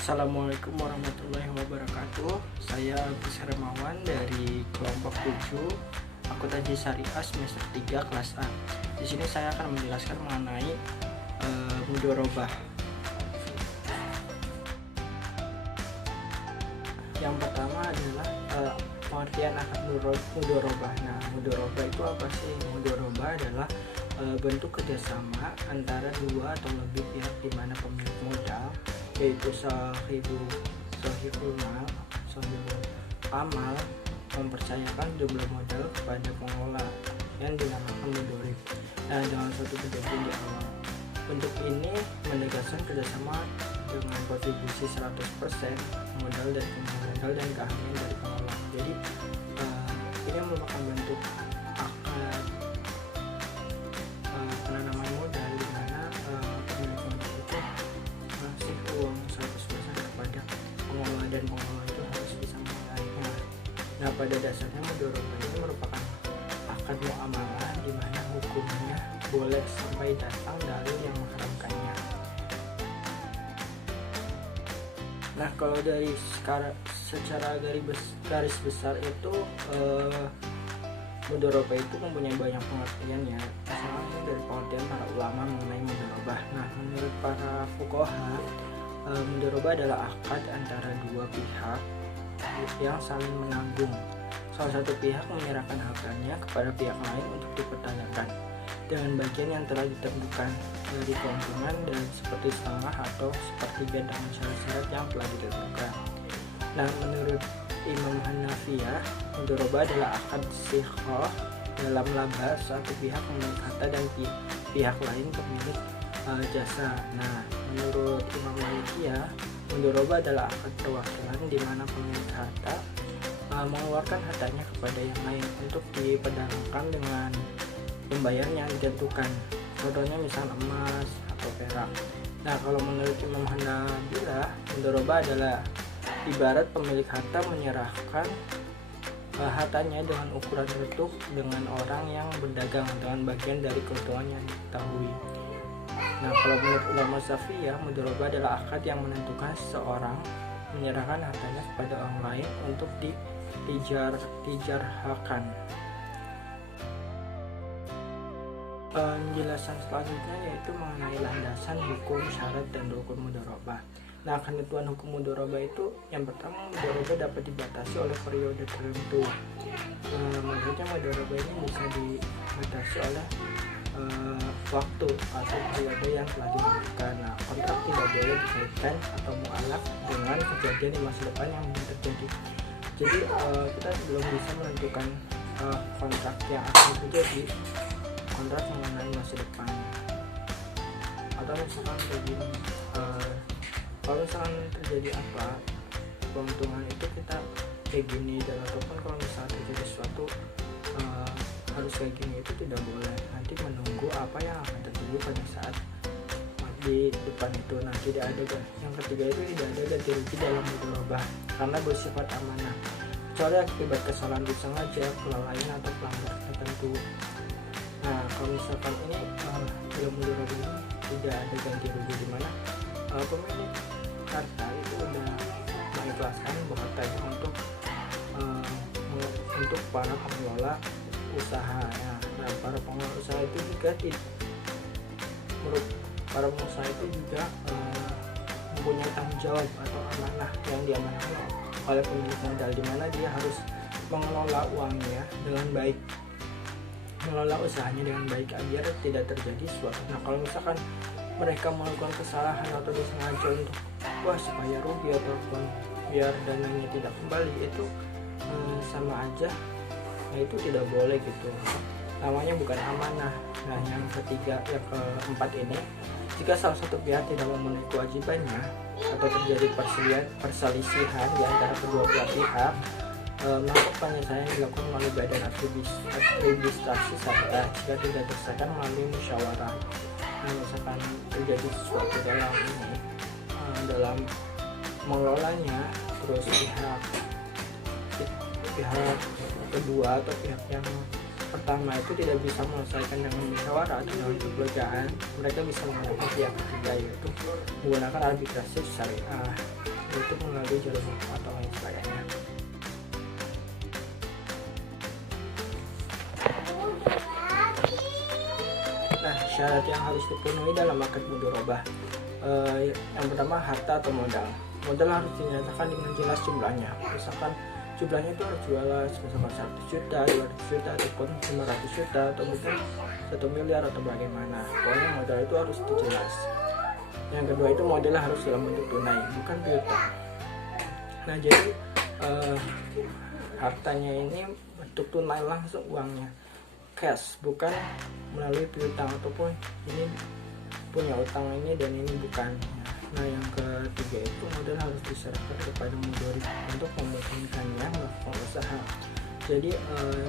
Assalamualaikum warahmatullahi wabarakatuh. Saya Agus Hermawan dari kelompok 7 Akuntansi Syariah semester 3 kelas A. Di sini saya akan menjelaskan mengenai mudharabah. Yang pertama adalah pengertian akan mudharabah. Nah, mudharabah itu apa sih? Mudharabah adalah bentuk kerjasama antara dua atau lebih pihak di mana pemilik modal, yaitu sahibul amal, mempercayakan jumlah modal kepada pengelola yang dinamakan mudharib. Nah, dengan suatu kejadian di awal. Bentuk ini menegaskan kerjasama dengan kontribusi 100% modal dan keahlian dari pengelola. Jadi ini merupakan bentuk akad penanaman modal di mana pemilik modal itu ngasih uang 100% kepada pengelola dan pengelola itu harus bisa mengelolanya. Nah, pada dasarnya mudharabah ini merupakan akad muamalah di mana hukumnya boleh sampai datang dalil yang mengharamkannya. Nah, kalau dari secara garis besar itu mudharabah itu mempunyai banyak pengertian ya. Misalnya dari pengertian para ulama mengenai mudharabah. Nah, menurut para fuqaha, mudharabah adalah akad antara dua pihak yang saling menanggung. Salah satu pihak menyerahkan hartanya kepada pihak lain untuk dipertanyakan dengan bagian yang telah ditentukan dari keuntungan dan seperti setengah atau sepertiga dengan syarat-syarat yang telah ditentukan. Nah, menurut Imam Hanafiyah, mudharabah adalah akad sighah dalam laba satu pihak pemilik harta dan pihak lain pemilik jasa. Nah, menurut Imam Malikiyah, mudharabah adalah akad perwakilan di mana pemilik harta mengeluarkan hartanya kepada yang lain untuk diperdagangkan dengan pembayaran yang ditentukan. Contohnya misal emas atau perak. Nah, kalau menurut Imam Hanabilah, mudharabah adalah ibarat pemilik harta menyerahkan hartanya dengan ukuran tertentu dengan orang yang berdagang dengan bagian dari keuntungan yang diketahui. Nah, kalau menurut ulama Syafi'iyah, mudharabah adalah akad yang menentukan seseorang menyerahkan hartanya kepada orang lain untuk dijarhakan. Penjelasan selanjutnya yaitu mengenai landasan hukum, syarat, dan rukun mudharabah. Nah, ketentuan hukum mudharabah itu yang pertama, mudharabah dapat dibatasi oleh periode tertentu. Maksudnya mudharabah ini bisa dibatasi oleh waktu atau periode yang telah ditentukan. Nah, kontrak tidak boleh dikaitkan atau mu'alaf dengan kejadian di masa depan yang mungkin terjadi. Jadi kita belum bisa menentukan kontrak yang akan terjadi, kontrak mengenai masa depan. Atau misalkan kayak gini, kalau misalkan terjadi apa keuntungan itu kita kayak gini, dan ataupun kalau misalkan terjadi sesuatu harus kayak gini, itu tidak boleh. Nanti menunggu apa yang akan terjadi pada saat di depan itu. Nah, tidak ada. Yang ketiga itu tidak ada ganti rugi dalam mudharabah karena bersifat amanah, kecuali akibat kesalahan disengaja, kelalaian atau pelanggaran tertentu. Nah, kalau misalkan ini dalam mudharabah ini tidak ada ganti rugi, di mana pemilik harta itu udah mengikhlaskan hartanya untuk para pengelola usaha. Nah, para pengelola usaha itu juga para pengusaha itu juga mempunyai tanggung jawab atau amanah yang diamanahkan oleh pemilik modal, di mana dia harus mengelola uangnya dengan baik, mengelola usahanya dengan baik agar tidak terjadi suatu. Nah, kalau misalkan mereka melakukan kesalahan atau disengaja untuk supaya rugi ataupun biar dananya tidak kembali, itu sama aja. Nah, itu tidak boleh gitu, namanya bukan amanah. Nah, yang keempat ini, jika salah satu pihak tidak memenuhi kewajibannya atau terjadi perselisihan di antara kedua belah pihak, maka penyelesaian dilakukan melalui badan administrasi syariah jika tidak terselesaikan melalui musyawarah. Nah, misalkan terjadi sesuatu dalam mengelolanya, terus pihak kedua atau pihak yang pertama itu tidak bisa menyelesaikan dengan musyawarah atau dengan kelegaan, mereka bisa menggunakan pihak ketiga, yaitu menggunakan arbitrasi syariah. yaitu melalui jalur hukum atau lain sebagainya. Nah, syarat yang harus dipenuhi dalam akad mudharabah, yang pertama harta atau modal. Modal harus dinyatakan dengan jelas jumlahnya. Misalkan jumlahnya itu harus jelas, misalkan 100 juta, 200 juta, ataupun 500 juta, atau mungkin 1 miliar atau bagaimana. Pokoknya modal itu harus jelas. Yang kedua itu modalnya harus dalam bentuk tunai, bukan piutang. Nah, jadi hartanya ini bentuk tunai langsung, uangnya cash, bukan melalui piutang ataupun ini punya utang ini dan ini bukan. Nah, yang ketiga itu modal harus diserahkan kepada mudharib untuk memungkinkannya melakukan usaha. Jadi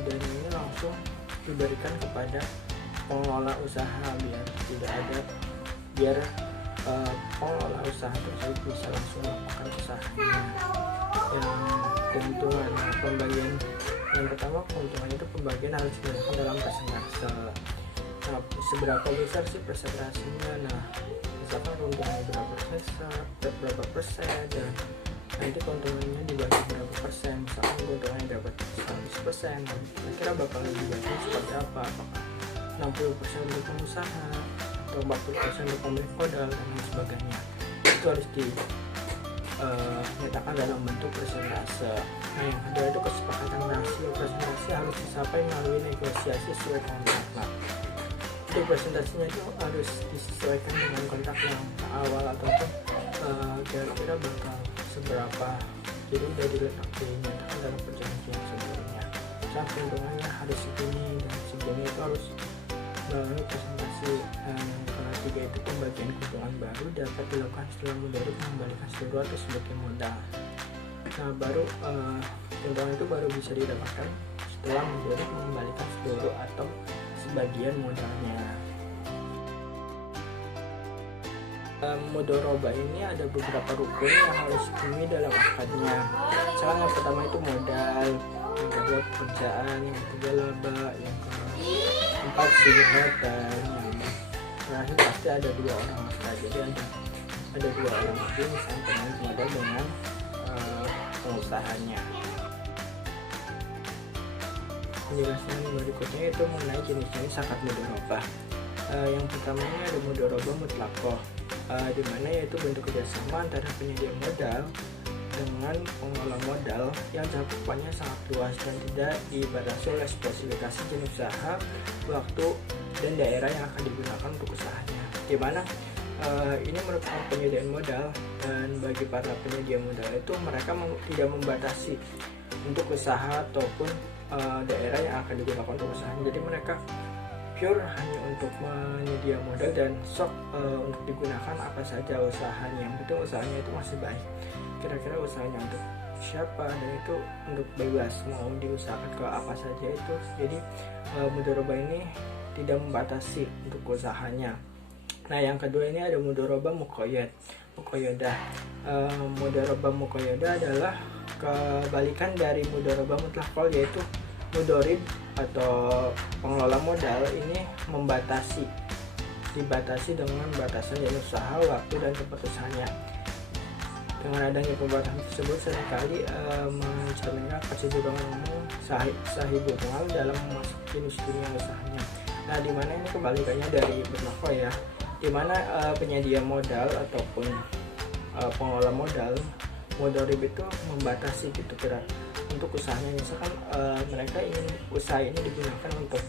dana ini langsung diberikan kepada pengelola usaha biar pengelola usaha tersebut bisa langsung melakukan usahanya. Yang keuntungan pembagian, yang pertama keuntungannya itu pembagian harus dilakukan dalam persentase. Nah, seberapa besar sih persentasenya? Nah, misalkan keuntungannya berapa persen, dan nanti keuntungannya dibagi berapa persen. Misalkan keuntungannya dapat 100%, kira-kira bakal dibagi seperti apa? Apakah 60% untuk pengusaha atau 40% untuk pemilik modal dan lain sebagainya. Itu harus dinyatakan dalam bentuk persentase. Nah, yang kedua itu kesepakatan rasio. Presentasi harus dicapai melalui negosiasi sesuai kontrak. Nah, untuk presentasinya itu harus disesuaikan dengan kontrak yang awal ataupun kira-kira bakal seberapa. Jadi udah dinyatakan dalam perjanjian sebelumnya. Saat keuntungannya harus segini dan segini, itu harus melalui presentasi. Yang ketiga itu pembagian keuntungan baru dapat dilakukan setelah mudharib mengembalikan seluruh atau sebagian modal. Nah, baru keuntungan itu baru bisa didapatkan setelah mudharib mengembalikan seluruh atau sebagian modalnya. Mudharabah ini ada beberapa rukun yang harus dipenuhi dalam akadnya. Misalkan yang pertama itu modal, yang kedua pekerjaan, yang ketiga laba, yang keempat zihat, dan yang terakhir pasti ada dua orang akad. Jadi ada dua orang lagi, misalnya pemilik modal dengan pengusahanya. Penjelasan berikutnya itu mengenai jenis-jenis akad mudharabah. Yang pertama ini ada mudharabah mutlaqah, di mana yaitu bentuk kerjasama antara penyedia modal dengan pengelola modal yang cakupannya sangat luas dan tidak dibatasi oleh spesifikasi jenis usaha, waktu, dan daerah yang akan digunakan untuk usahanya. Di mana ini merupakan penyediaan modal, dan bagi para penyedia modal itu mereka tidak membatasi untuk usaha ataupun daerah yang akan digunakan untuk usahanya. Jadi mereka pure hanya untuk menyedia modal dan untuk digunakan apa saja usahanya. Yang penting usahanya itu masih baik. Kira-kira usahanya untuk siapa, dan itu untuk bebas mau diusahakan ke apa saja itu. Jadi mudharabah ini tidak membatasi untuk usahanya. Nah, yang kedua ini ada mudharabah muqayyadah. Mudharabah muqayyadah adalah kebalikan dari mudharabah mutlaqah, yaitu mudharib atau pengelola modal ini dibatasi dengan batasan jenis usaha, waktu, dan tempat usahanya. Dengan adanya pembatasan tersebut seringkali mencerminkan kecenderungan umum sahibul mal dalam memasuki jenis dunia usahanya. Nah, dimana ini kebalikannya dari mutlaqah ya, dimana penyedia modal ataupun pengelola modal, mudharib itu membatasi gitu kira untuk usahanya. Misalkan mereka ingin usaha ini digunakan untuk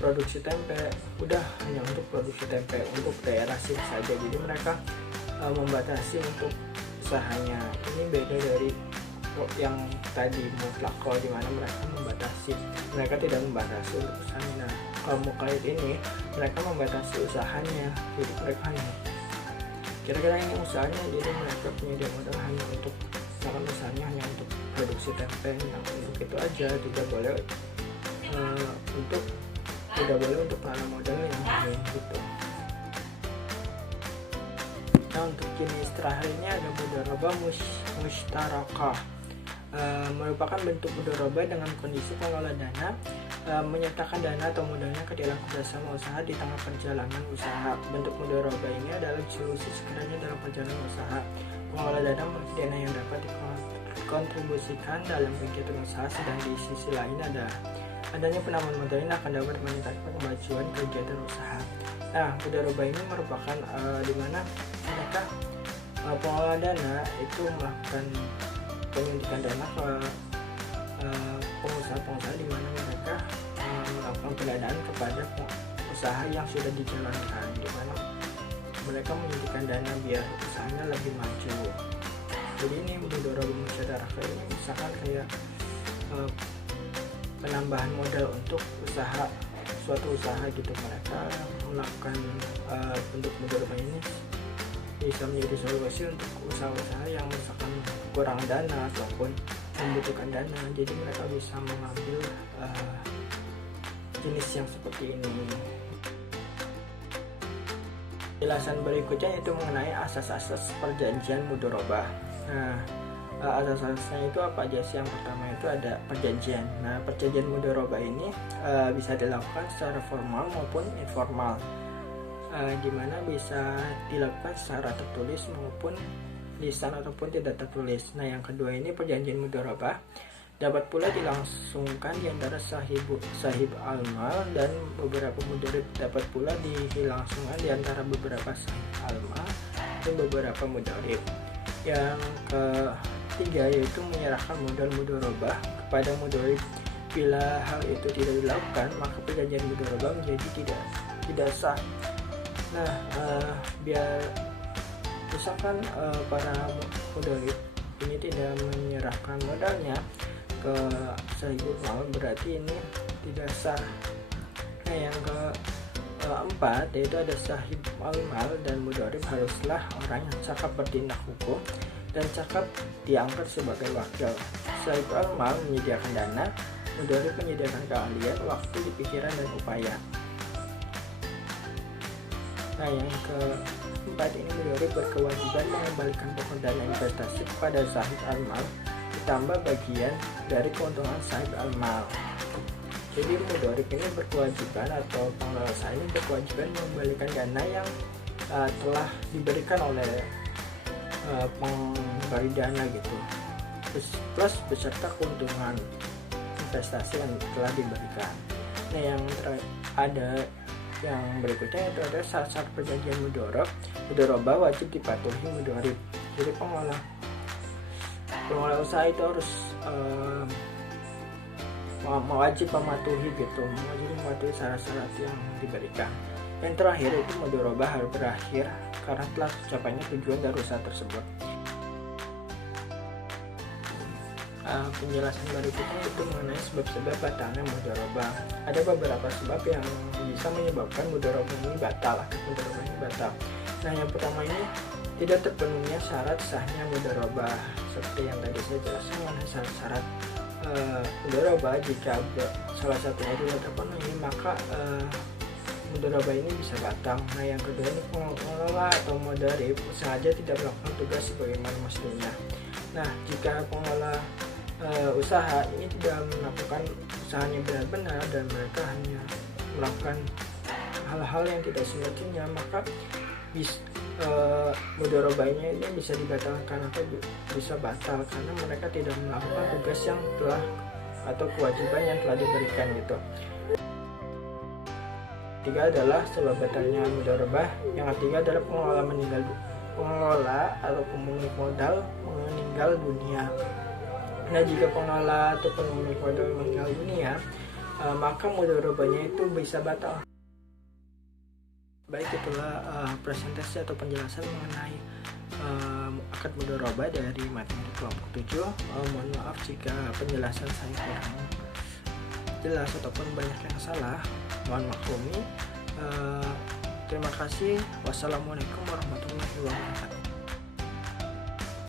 produksi tempe, udah hanya untuk produksi tempe untuk daerah sini saja. Jadi mereka membatasi untuk usahanya. Ini beda dari yang tadi mutlaqah, di mana mereka tidak membatasi untuk usahanya. Nah, kalau muqayyad ini mereka membatasi usahanya. Jadi mereka hanya kira-kira ini usahanya, jadi mereka penyedia modal hanya untuk usahanya hanya untuk produksi tempe, yang untuk itu aja, tidak boleh untuk menanam modal yang lain gitu. Nah, untuk jenis terakhir ini ada mudharabah mushtarakah, merupakan bentuk mudharabah dengan kondisi pengelola dana menyertakan dana atau modalnya ke dalam kerjasama usaha di tengah perjalanan usaha. Bentuk mudharabah ini adalah solusi sekiranya dalam perjalanan usaha pengelola dana memiliki dana yang dapat dikontribusikan dalam kegiatan usaha, sedang di sisi lain adanya penambahan modal ini akan dapat meningkatkan kemajuan kegiatan usaha. Nah, mudharabah ini merupakan di mana mereka pengelola dana itu melakukan penyuntikan dana ke pengusaha-pengusaha di mana mereka melakukan pendanaan kepada usaha yang sudah dijalankan, di mana mereka menyuntikkan dana biar usahanya lebih maju. Jadi ini mudharabah musyarakah ini misalkan kayak penambahan modal untuk suatu usaha gitu, mereka melakukan bentuk mudharabah ini bisa menjadi solusi untuk usaha-usaha yang misalkan kurang dana ataupun membutuhkan dana, jadi mereka bisa mengambil jenis yang seperti ini. Penjelasan berikutnya itu mengenai asas-asas perjanjian mudharabah. Nah, asas-asasnya itu apa aja sih? Yang pertama itu ada perjanjian. Nah, perjanjian mudharabah ini bisa dilakukan secara formal maupun informal, di mana bisa dilakukan secara tertulis maupun lisan ataupun tidak tertulis. Nah, yang kedua ini perjanjian mudharabah dapat pula dilangsungkan di antara sahib al-mal dan beberapa mudharib, dapat pula dilangsungkan di antara beberapa sahib al-mal dan beberapa mudharib. Yang ketiga yaitu menyerahkan modal mudharabah kepada mudharib. Bila hal itu tidak dilakukan, maka perjanjian mudharabah menjadi tidak sah. Nah, biar misalkan para mudharib ini tidak menyerahkan modalnya ke sahibul mal, berarti ini tidak sah. Nah, yang keempat yaitu ada sahib al-mal dan mudharib haruslah orang yang cakap bertindak hukum dan cakap diangkat sebagai wakil. Sahib al-mal menyediakan dana, mudharib menyediakan keahlian, waktu, pikiran, dan upaya. Nah, yang keempat ini mudharib berkewajiban mengembalikan pokok dana investasi kepada sahib al-mal ditambah bagian dari keuntungan sahib al-mal. Jadi mudharib ini berkewajiban atau pengelola usaha ini berkewajiban mengembalikan dana yang telah diberikan oleh pemberi dana gitu, plus beserta keuntungan investasi yang telah diberikan. Nah, yang ada yang berikutnya itu ada syarat perjanjian mudharabah wajib dipatuhi mudharib. Jadi pengelola usaha itu harus wajib mematuhi syarat-syarat yang diberikan. Yang terakhir itu mudharabah harus berakhir karena telah tercapainya tujuan dari usaha tersebut. Penjelasan berikutnya itu mengenai sebab-sebab batalnya mudharabah. Ada beberapa sebab yang bisa menyebabkan mudharabah ini batal. Nah, yang pertama ini tidak terpenuhnya syarat sahnya mudharabah. Seperti yang tadi saya jelaskan mengenai syarat mudharabah, jika salah satunya tidak terpenuhi maka mudharabah ini bisa batal. Nah, yang kedua ini pengelola atau mudharib sengaja tidak melakukan tugas sebagaimana mestinya. Nah, jika pengelola usaha ini tidak melakukan usahanya benar-benar dan mereka hanya melakukan hal-hal yang tidak semestinya, maka mudharabahnya ini bisa dibatalkan atau bisa batal karena mereka tidak melakukan tugas yang telah atau kewajiban yang telah diberikan gitu. Ketiga adalah sebab batalnya mudharabah. Yang ketiga adalah pengelola atau pemilik modal meninggal dunia. Nah, jika pengelola atau pemilik modal meninggal dunia, maka mudharabahnya itu bisa batal. Baik, itulah presentasi atau penjelasan mengenai akad mudharabah dari materi kelompok 7. Mohon maaf jika penjelasan saya kurang jelas ataupun banyak yang salah, mohon maklumi. Terima kasih. Wassalamualaikum warahmatullahi wabarakatuh.